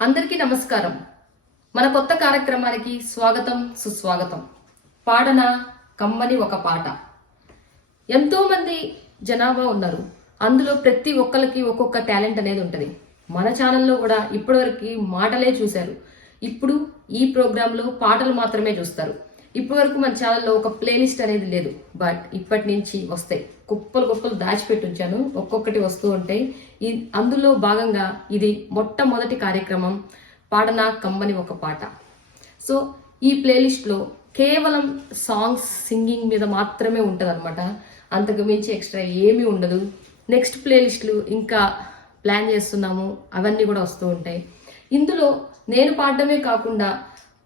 అందరికీ నమస్కారం. మన కొత్త కార్యక్రమానికి స్వాగతం, సుస్వాగతం. పాడన కమ్మని ఒక పాట. ఎంతో మంది జనాభా ఉన్నారు. అందులో ప్రతి ఒక్కరికి ఒక్కొక్క టాలెంట్ అనేది ఉంటుంది. మన ఛానల్లో కూడా ఇప్పటివరకు మాటలే చూశారు. ఇప్పుడు ఈ ప్రోగ్రాంలో పాటలు మాత్రమే చూస్తారు. ఇప్పటివరకు మన ఛానల్లో ఒక ప్లేలిస్ట్ అనేది లేదు. బట్ ఇప్పటి నుంచి వస్తాయి. కుప్పలు దాచిపెట్టి ఉంచాను. ఒక్కొక్కటి వస్తూ ఉంటాయి. అందులో భాగంగా ఇది మొట్టమొదటి కార్యక్రమం, పాడనా కమ్మని ఒక పాట. సో ఈ ప్లేలిస్ట్లో కేవలం సాంగ్స్, సింగింగ్ మీద మాత్రమే ఉంటుంది అనమాట. అంతకు మించి ఎక్స్ట్రా ఏమీ ఉండదు. నెక్స్ట్ ప్లేలిస్టులు ఇంకా ప్లాన్ చేస్తున్నాము. అవన్నీ కూడా వస్తూ ఉంటాయి. ఇందులో నేను పాడడమే కాకుండా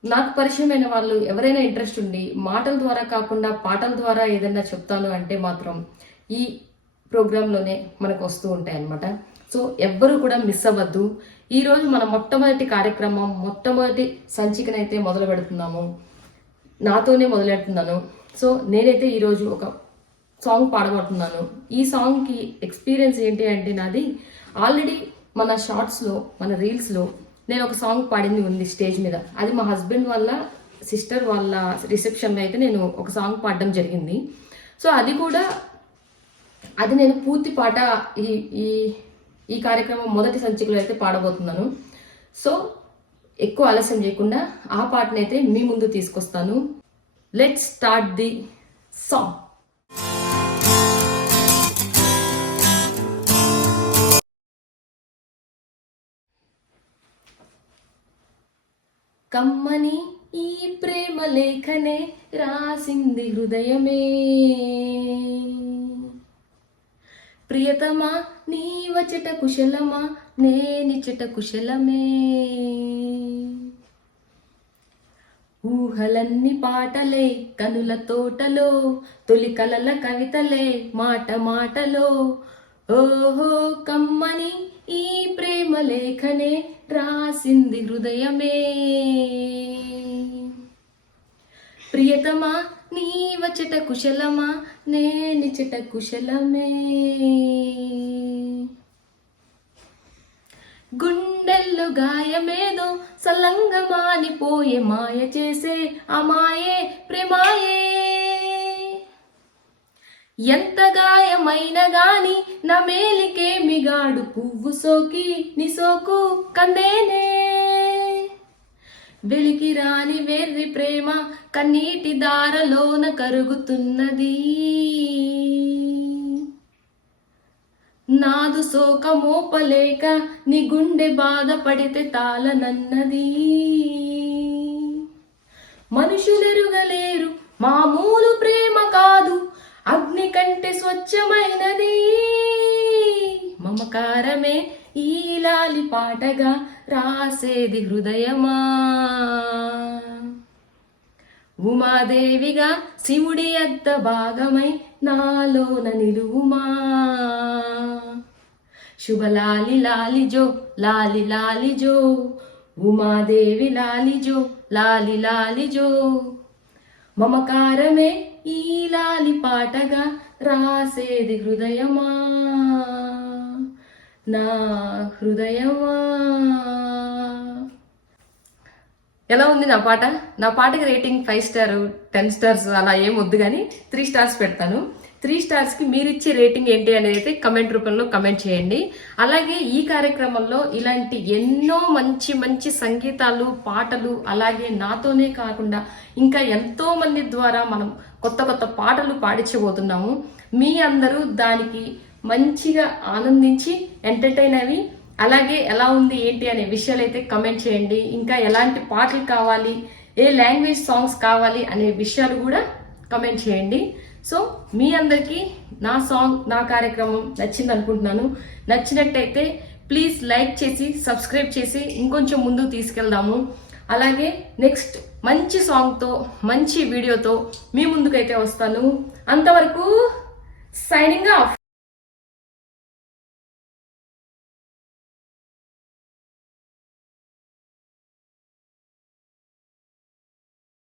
నాకు పరిచయమైన వాళ్ళు ఎవరైనా ఇంట్రెస్ట్ ఉండి మాటల ద్వారా కాకుండా పాటల ద్వారా ఏదైనా చెప్తాను అంటే మాత్రం ఈ ప్రోగ్రాంలోనే మనకు వస్తూ ఉంటాయి అన్నమాట. సో ఎవ్వరూ కూడా మిస్ అవ్వద్దు. ఈరోజు మన మొట్టమొదటి కార్యక్రమం, మొట్టమొదటి సంచికనైతే మొదలు పెడుతున్నాము. నాతోనే మొదలెడుతున్నాను. సో నేనైతే ఈరోజు ఒక సాంగ్ పాడబడుతున్నాను. ఈ సాంగ్కి ఎక్స్పీరియన్స్ ఏంటి అంటే నాది ఆల్రెడీ మన షార్ట్స్లో, మన రీల్స్లో నేను ఒక సాంగ్ పాడింది ఉంది స్టేజ్ మీద. అది మా హస్బెండ్ వాళ్ళ సిస్టర్ వాళ్ళ రిసెప్షన్లో అయితే నేను ఒక సాంగ్ పాడడం జరిగింది. సో అది నేను పూర్తి పాట ఈ కార్యక్రమం మొదటి సంచికలో అయితే పాడబోతున్నాను. సో ఎక్కువ ఆలస్యం చేయకుండా ఆ పాటనైతే మీ ముందు తీసుకొస్తాను. Let's start the song. కమ్మని ఈ ప్రేమ లేఖనే రాసింది హృదయమే, ప్రియతమా నీ వచట కుశలమా నేనిచట కుశలమే, ఊహలన్నీ పాటలే కనుల తోటలో, తొలి కలల కవితలే మాట మాటలో, ఓహో కమ్మని ఈ ప్రేమ లేఖనే రాసింది హృదయమే, ప్రియతమా నీ వచట కుశలమా నేనిచట కుశలమే, గుండెల్లో గాయమేదో సల్లంగమానిపోయే మాయ చేసే అమాయే ప్రేమాయే, ఎంత గాయమైన గాని నా మేలికే మిగాడు పువ్వు సోకి నీ సోకు కందేనే, వెలికి రాని వెర్రి ప్రేమ కన్నీటి దారలోన కరుగుతున్నది, నాదు సోక మోపలేక నీ గుండె బాధపడితే తాళనన్నది, మనుషులెరుగలేరు మామూలు ప్రేమ కాదు అగ్ని కంటే స్వచ్ఛమైనది, మమకారమే ఈ లాలి పాటగా రాసేది హృదయమా, ఉమాదేవిగా శివుడి అద్ద భాగమై నాలోన నిలువుమా, శుభలాలి లాలిజో లాలి లాలిజో, ఉమాదేవి లాలిజో లాలి లాలిజో, మమకారమే ఈ లాలి పాటగా రాసేది హృదయమా, నా హృదయమా. ఎలా ఉంది నా పాట? నా పాటకి రేటింగ్ 5 స్టార్ 10 స్టార్స్ అలా ఏం వద్దు, కానీ 3 స్టార్స్ పెడతాను. 3 స్టార్స్కి మీరు ఇచ్చే రేటింగ్ ఏంటి అనేది అయితే కమెంట్ రూపంలో కమెంట్ చేయండి. అలాగే ఈ కార్యక్రమంలో ఇలాంటి ఎన్నో మంచి మంచి సంగీతాలు, పాటలు, అలాగే నాతోనే కాకుండా ఇంకా ఎంతో మంది ద్వారా మనం కొత్త కొత్త పాటలు పాడించబోతున్నాము. మీ అందరూ దానికి మంచిగా ఆనందించి ఎంటర్టైన్ అవి, అలాగే ఎలా ఉంది ఏంటి అనే విషయాలు అయితే కమెంట్ చేయండి. ఇంకా ఎలాంటి పాటలు కావాలి, ఏ లాంగ్వేజ్ సాంగ్స్ కావాలి అనే విషయాలు కూడా కమెంట్ చేయండి. సో మీ అందరికీ నా సాంగ్, నా కార్యక్రమం నచ్చింది అనుకుంటున్నాను. నచ్చినట్టయితే ప్లీజ్ లైక్ చేసి సబ్స్క్రైబ్ చేసి ఇంకొంచెం ముందుకు తీసుకెళ్దాము. అలాగే నెక్స్ట్ మంచి సాంగ్తో, మంచి వీడియోతో మీ ముందుకైతే వస్తాను. అంతవరకు సైనింగ్ ఆఫ్.